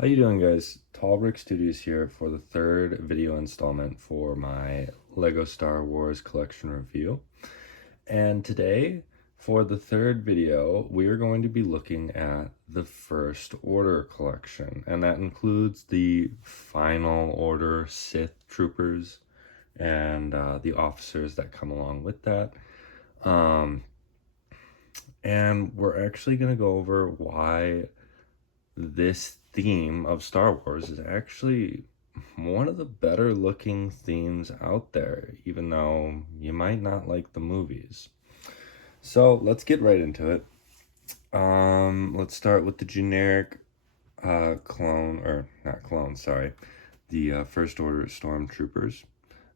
How you doing, guys? Tallbrick Studios here for the third video installment for my Lego Star Wars collection review. And today, for the third video, we are going to be looking at the First Order collection, and that includes the Final Order Sith troopers and the officers that come along with that. And we're actually going to go over why this theme of Star Wars is actually one of the better looking themes out there, even though you might not like the movies. So let's get right into it. Let's start with the generic clone, or not clone, sorry, the First Order Stormtroopers.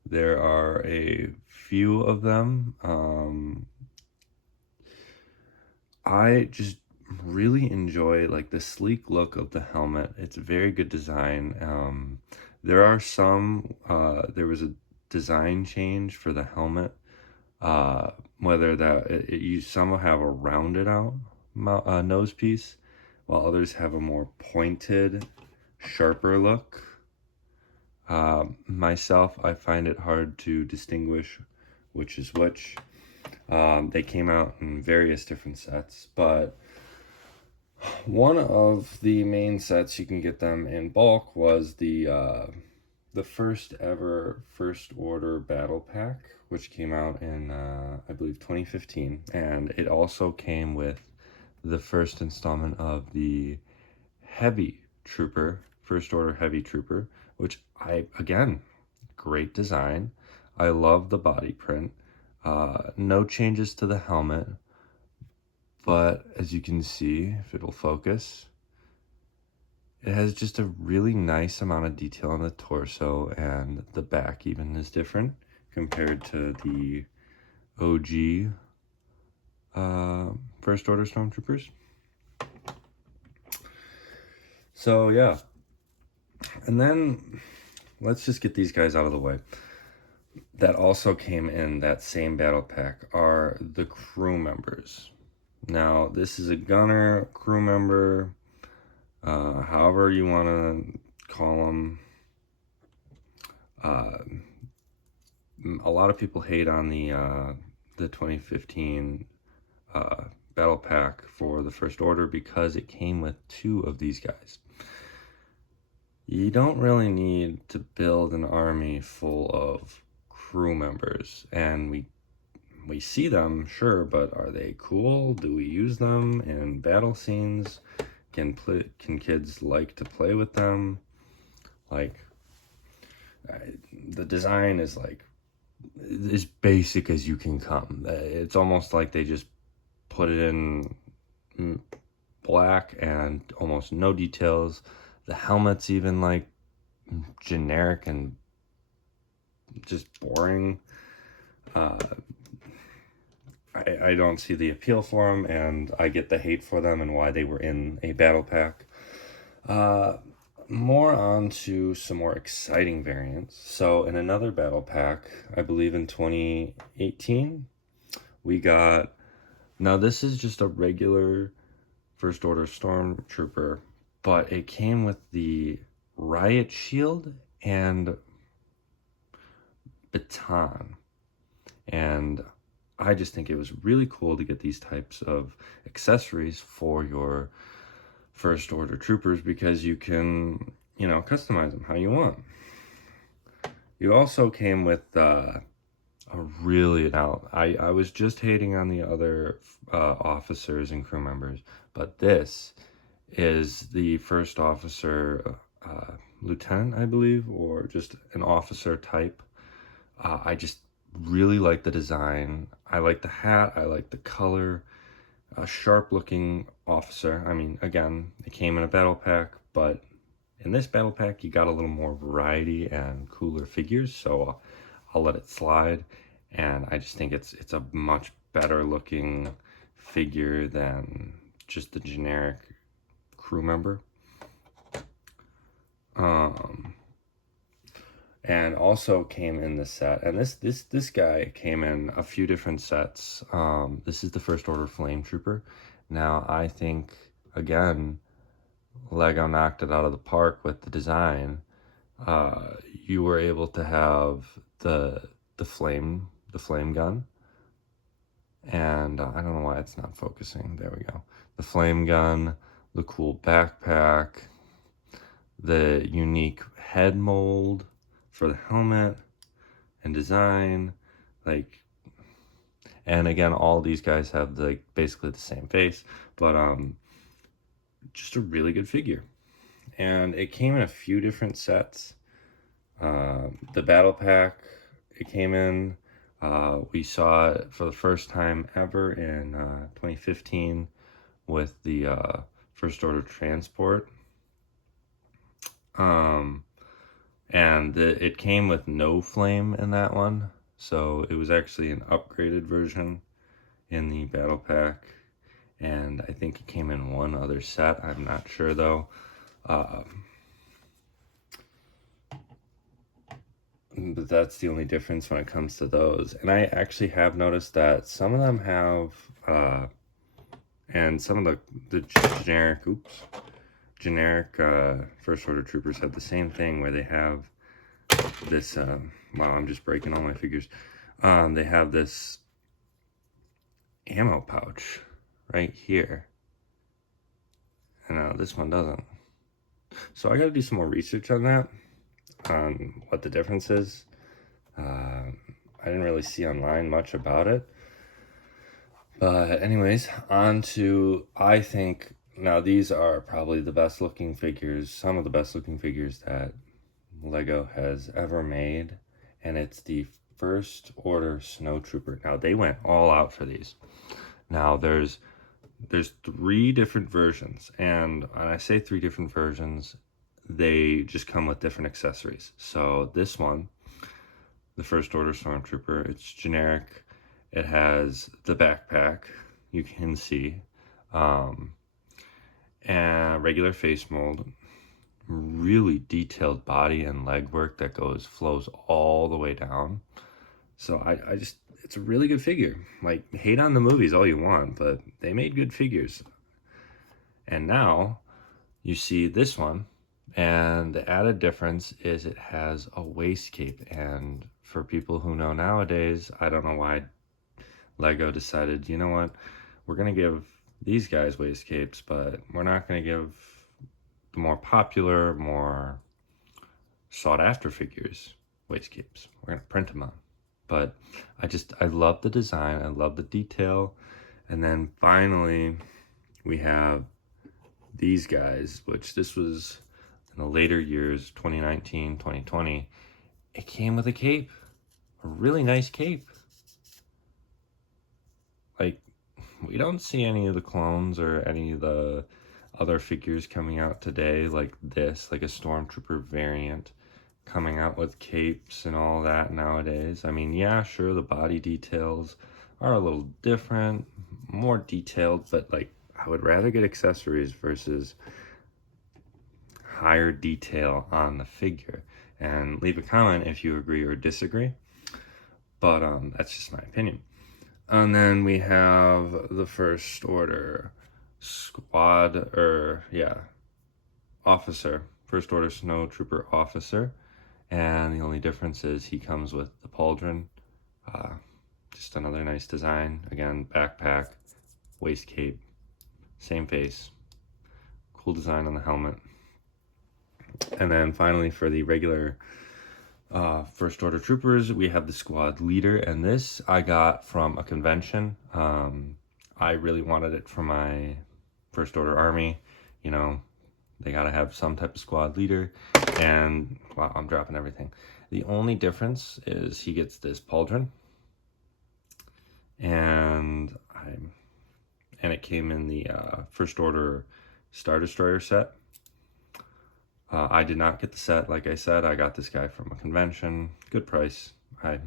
There are a few of them. I just really enjoy like the sleek look of the helmet. It's a very good design. There are some there was a design change for the helmet, whether that you some have a rounded out nose piece, while others have a more pointed, sharper look. Myself, I find it hard to distinguish which is which. They came out in various different sets, but one of the main sets you can get them in bulk was the first ever First Order Battle Pack, which came out in I believe 2015, and it also came with the first installment of the Heavy Trooper, First Order Heavy Trooper, which again, great design. I love the body print. No changes to the helmet, but as you can see, if it'll focus, it has just a really nice amount of detail on the torso, and the back even is different compared to the OG First Order Stormtroopers. So yeah, and then let's just get these guys out of the way. That also came in that same battle pack are the crew members. Now, this is a gunner, crew member, however you want to call them. A lot of people hate on the 2015 battle pack for the First Order because it came with two of these guys. You don't really need to build an army full of crew members, and we see them, sure, but are they cool? Do we use them in battle scenes? Can kids like to play with them? Like, the design is like as basic as you can come. It's almost like they just put it in black and almost no details. The helmet's even like generic and just boring. I don't see the appeal for them, and I get the hate for them and why they were in a battle pack. More on to some more exciting variants. So in another battle pack, I believe in 2018, we got, now this is just a regular First Order Stormtrooper, but it came with the riot shield and baton. And I just think it was really cool to get these types of accessories for your First Order troopers because you can, customize them how you want. You also came with a really, now I was just hating on the other officers and crew members, but this is the first officer, lieutenant, I believe, or just an officer type. I just really like the design. I like the hat. I like the color. A sharp looking officer. I mean, again, it came in a battle pack, but in this battle pack, you got a little more variety and cooler figures, so I'll let it slide. And I just think it's a much better looking figure than just the generic crew member. And also came in the set, and this guy came in a few different sets. This is the First Order Flame Trooper. Now I think, again, Lego knocked it out of the park with the design. You were able to have the flame gun, and I don't know why it's not focusing. There we go. The flame gun, the cool backpack, the unique head mold for the helmet and design, like, and again, all these guys have like basically the same face, but just a really good figure. And it came in a few different sets. The battle pack it came in, we saw it for the first time ever in 2015 with the First Order transport. And it came with no flame in that one, so it was actually an upgraded version in the battle pack, and I think it came in one other set. I'm not sure though. But that's the only difference when it comes to those. And I actually have noticed that some of them have, and some of the generic First Order Troopers have the same thing where they have this, wow, I'm just breaking all my figures. They have this ammo pouch right here. And this one doesn't. So I gotta do some more research on that, on what the difference is. I didn't really see online much about it. But anyways, on to, I think, now these are probably the best looking figures, some of the best looking figures that Lego has ever made. And it's the First Order Snow Trooper. Now they went all out for these. Now there's 3 different versions. And when I say 3 different versions, they just come with different accessories. So this one, the First Order Stormtrooper, it's generic. It has the backpack, you can see, and regular face mold, really detailed body and leg work that flows all the way down. So I just, it's a really good figure. Like, hate on the movies all you want, but they made good figures. And now you see this one, and the added difference is it has a waist cape. And for people who know nowadays, I don't know why Lego decided, you know what, we're going to give these guys waist capes, but we're not going to give the more popular, more sought after figures waist capes. We're going to print them on. But I love the design. I love the detail. And then finally, we have these guys, which this was in the later years, 2019, 2020. It came with a cape, a really nice cape. Like, we don't see any of the clones or any of the other figures coming out today like this, like a Stormtrooper variant coming out with capes and all that nowadays. I mean, yeah, sure, the body details are a little different, more detailed, but like, I would rather get accessories versus higher detail on the figure. And leave a comment if you agree or disagree, but that's just my opinion. And then we have the First Order officer, First Order Snow Trooper officer. And the only difference is he comes with the pauldron. Just another nice design. Again, backpack, waist cape, same face. Cool design on the helmet. And then finally, for the regular First Order Troopers, we have the squad leader, and this I got from a convention. I really wanted it for my First Order army. You know, they gotta have some type of squad leader, and wow, I'm dropping everything. The only difference is he gets this pauldron, and it came in the First Order Star Destroyer set. I did not get the set, like I said. I got this guy from a convention. Good price. I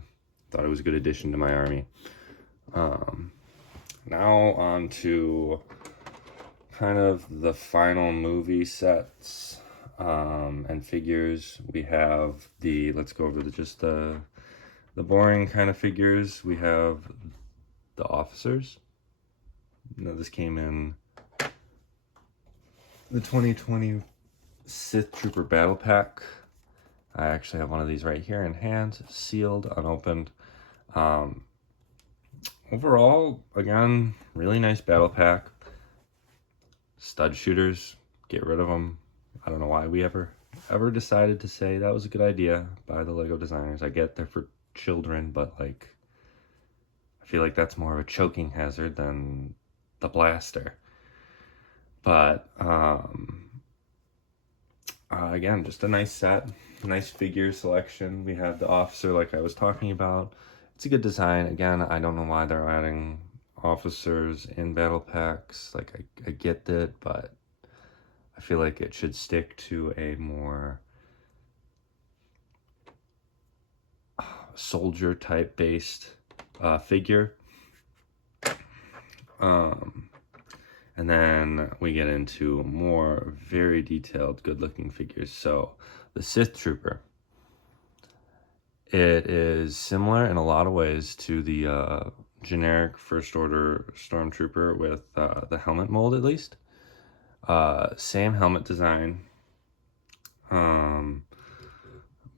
thought it was a good addition to my army. Now on to kind of the final movie sets and figures. We have let's go over just the boring kind of figures. We have the officers. Now this came in the 2020 Sith Trooper Battle Pack. I actually have one of these right here in hand, sealed, unopened. Overall, again, really nice battle pack. Stud shooters, get rid of them. I don't know why we ever decided to say that was a good idea by the Lego designers. I get they're for children, but like, I feel like that's more of a choking hazard than the blaster. But again, just a nice set, nice figure selection. We have the officer like I was talking about. It's a good design. Again, I don't know why they're adding officers in battle packs. Like, I get that, but I feel like it should stick to a more soldier type based figure. And then we get into more very detailed, good looking figures. So the Sith Trooper. It is similar in a lot of ways to the generic First Order Stormtrooper with the helmet mold, at least. Same helmet design,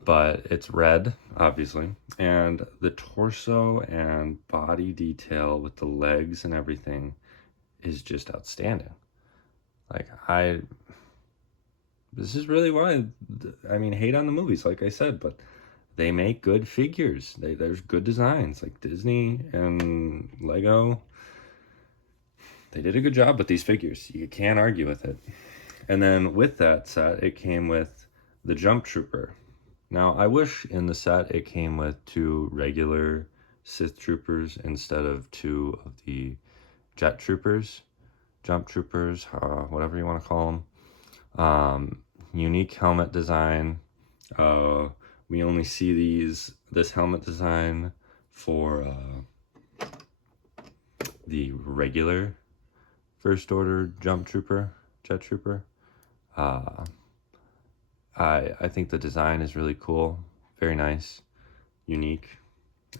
but it's red, obviously. And the torso and body detail with the legs and everything is just outstanding. Like, this is really why, I mean, hate on the movies, like I said, but they make good figures. There's good designs, like Disney and Lego. They did a good job with these figures. You can't argue with it. And then with that set, it came with the Jump Trooper. Now, I wish in the set it came with 2 regular Sith Troopers instead of 2 of the Jet Troopers, Jump Troopers, whatever you want to call them. Unique helmet design. We only see this helmet design for the regular First Order Jump Trooper, Jet Trooper. I think the design is really cool, very nice, unique.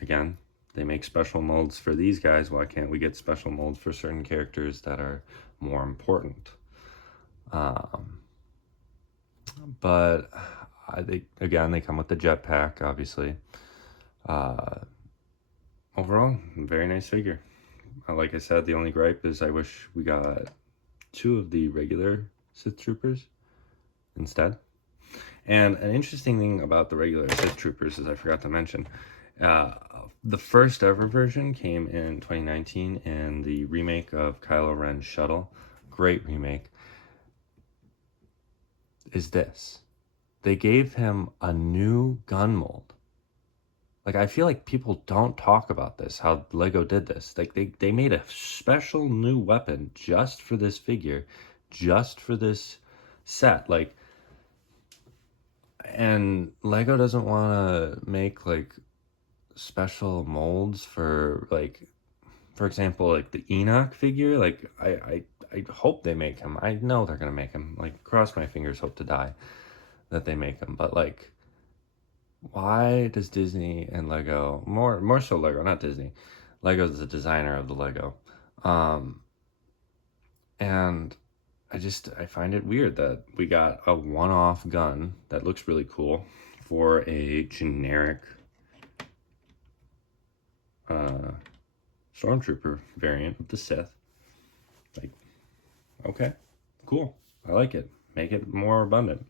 Again, they make special molds for these guys. Why can't we get special molds for certain characters that are more important? But I think, again, they come with the jetpack, obviously. Overall, very nice figure. Like I said, the only gripe is I wish we got 2 of the regular Sith Troopers instead. And an interesting thing about the regular Sith Troopers is I forgot to mention, the first ever version came in 2019 in the remake of Kylo Ren's Shuttle. Great remake. Is this. They gave him a new gun mold. Like, I feel like people don't talk about this, how Lego did this. Like, they made a special new weapon just for this figure, just for this set. Like, and Lego doesn't want to make, like, special molds for, like, for example, like the Enoch figure. Like, I hope they make him. I know they're going to make him. Like, cross my fingers, hope to die that they make him. But, like, why does Disney and Lego, more so Lego, not Disney. Lego's the designer of the Lego. And I find it weird that we got a one-off gun that looks really cool for a generic Stormtrooper variant of the Sith. Like, okay, cool. I like it. Make it more abundant.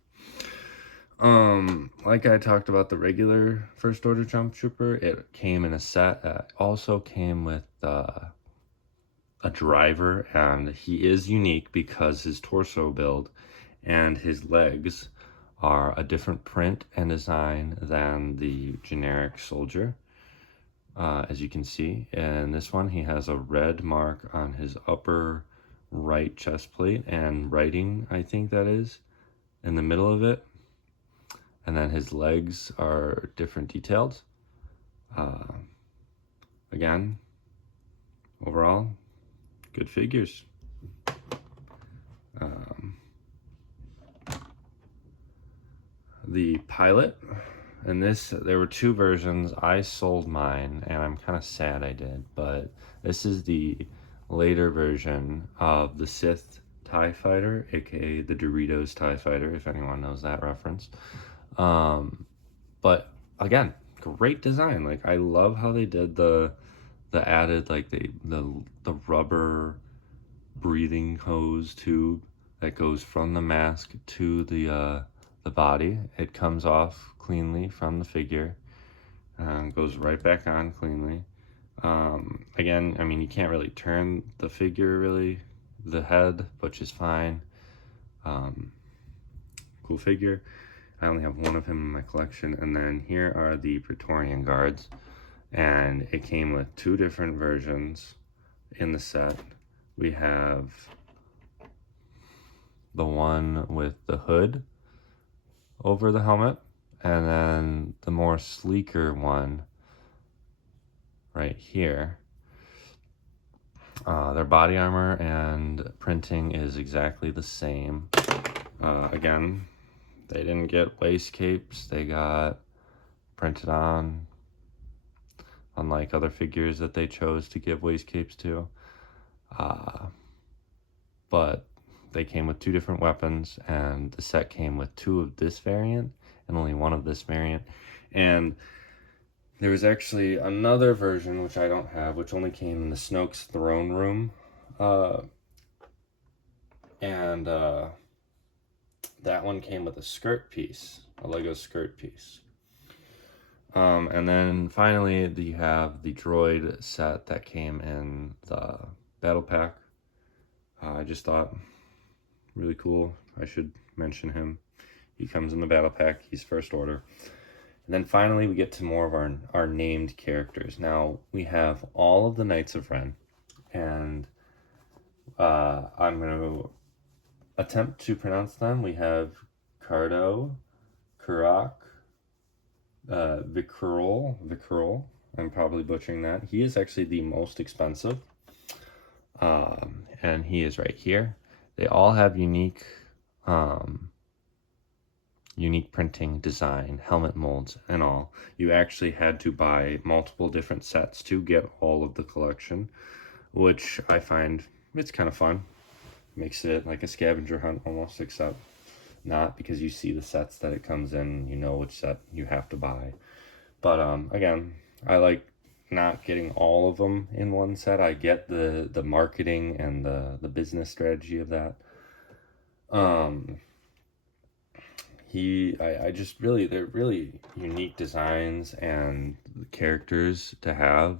Like I talked about the regular First Order Jump Trooper, it came in a set. Also came with a driver, and he is unique because his torso build and his legs are a different print and design than the generic soldier. As you can see, in this one, he has a red mark on his upper right chest plate and writing, I think that is, in the middle of it. And then his legs are different detailed. Again, overall, good figures. The pilot, and there were 2 versions. I sold mine, and I'm kind of sad I did, but this is the later version of the Sith TIE Fighter, aka the Doritos TIE Fighter, if anyone knows that reference. But again, great design. Like, I love how they did the added, like, the rubber breathing hose tube that goes from the mask to the body. It comes off cleanly from the figure and goes right back on cleanly. Again, I mean, you can't really turn the figure, really, the head, which is fine. Cool figure. I only have one of him in my collection. And then here are the Praetorian Guards, and it came with two different versions in the set. We have the one with the hood over the helmet, and then the more sleeker one right here. Their body armor and printing is exactly the same. Again, they didn't get waist capes, they got printed on, unlike other figures that they chose to give waist capes to. But they came with two different weapons, and the set came with two of this variant and only one of this variant. And there was actually another version, which I don't have, which only came in the Snoke's throne room. That one came with a skirt piece, a Lego skirt piece. And then finally, you have the droid set that came in the battle pack. I just thought, really cool. I should mention him. He comes in the battle pack. He's First Order. And then finally, we get to more of our named characters. Now, we have all of the Knights of Ren. And I'm going to attempt to pronounce them. We have Cardo, Kurak, Vikrul. I'm probably butchering that. He is actually the most expensive. And he is right here. They all have unique printing, design, helmet molds, and all. You actually had to buy multiple different sets to get all of the collection, which I find it's kind of fun. Makes it like a scavenger hunt almost, except not, because you see the sets that it comes in, you know which set you have to buy. But again, I like not getting all of them in one set. I get the marketing and the business strategy of that. I just really, they're really unique designs and characters to have.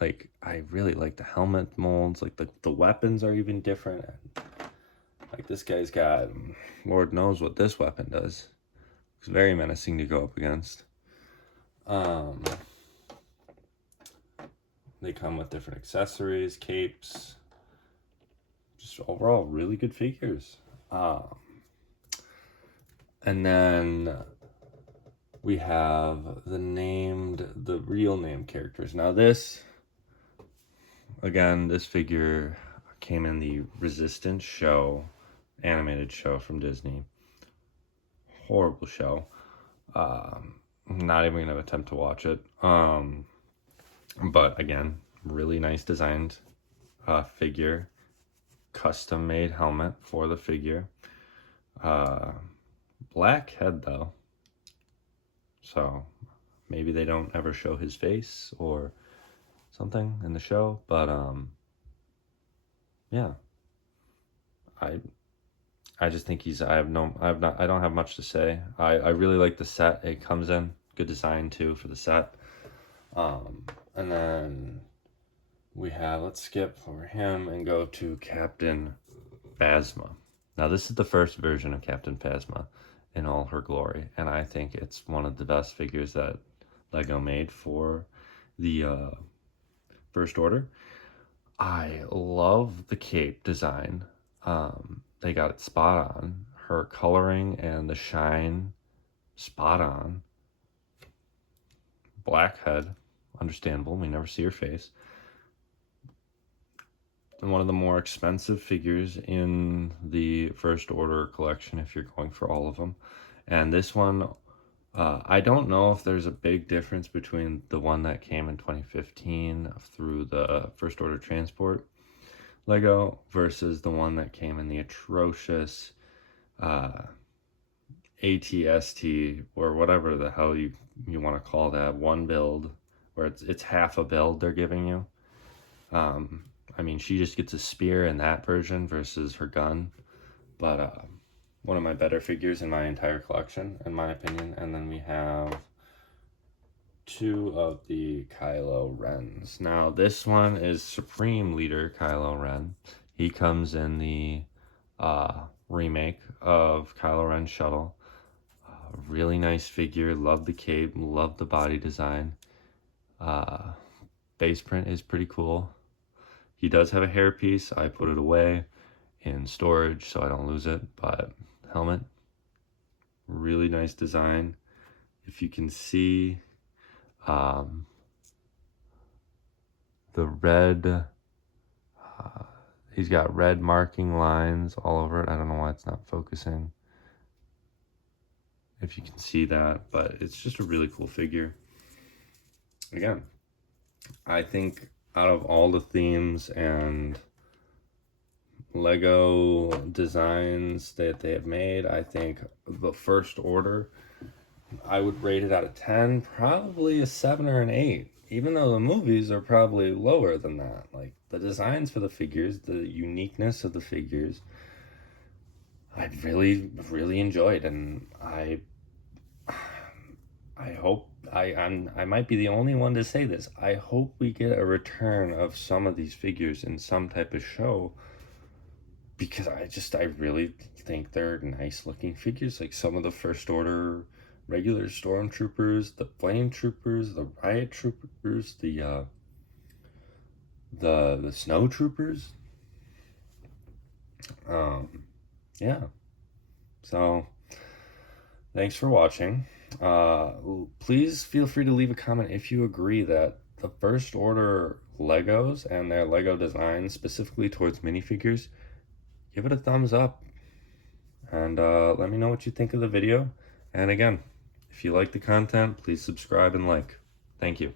Like, I really like the helmet molds. Like, the weapons are even different. Like, this guy's got, Lord knows what this weapon does. It's very menacing to go up against. They come with different accessories, capes. Just overall, really good figures. And then we have the real name characters. Now this figure came in the Resistance show, animated show from Disney. Horrible show. Not even gonna attempt to watch it. But again, really nice designed figure. Custom made helmet for the figure. Black head though, so maybe they don't ever show his face or something in the show, but yeah, I just think I don't have much to say. I really like the set it comes in. Good design too for the set. And then we have, let's skip over him and go to Captain Phasma. Now this is the first version of Captain Phasma in all her glory, and I think it's one of the best figures that Lego made for the First Order. I love the cape design. They got it spot on. Her coloring and the shine, spot on. Black head, understandable. We never see her face. And one of the more expensive figures in the First Order collection, if you're going for all of them. And this one, I don't know if there's a big difference between the one that came in 2015 through the First Order transport Lego versus the one that came in the atrocious ATST, or whatever the hell you want to call that, one build, where it's half a build they're giving you. I mean, she just gets a spear in that version versus her gun, but one of my better figures in my entire collection, in my opinion. And then we have two of the Kylo Rens. Now, this one is Supreme Leader Kylo Ren. He comes in the remake of Kylo Ren's shuttle. Really nice figure. Love the cape. Love the body design. Base print is pretty cool. He does have a hairpiece. I put it away in storage so I don't lose it. But helmet, really nice design. If you can see the red, he's got red marking lines all over it. I don't know why it's not focusing, if you can see that, but it's just a really cool figure. Again, I think out of all the themes and Lego designs that they have made, I think the First Order, I would rate it out of 10, probably a 7 or an 8, even though the movies are probably lower than that. Like, the designs for the figures, the uniqueness of the figures, I really, really enjoyed, and I hope I might be the only one to say this. I hope we get a return of some of these figures in some type of show, because I really think they're nice looking figures. Like some of the First Order regular stormtroopers, the flame troopers, the riot troopers, the snow troopers. Yeah. So thanks for watching. Please feel free to leave a comment if you agree that the First Order Legos and their Lego design, specifically towards minifigures, give it a thumbs up, and let me know what you think of the video. And again, if you like the content, please subscribe and like. Thank you.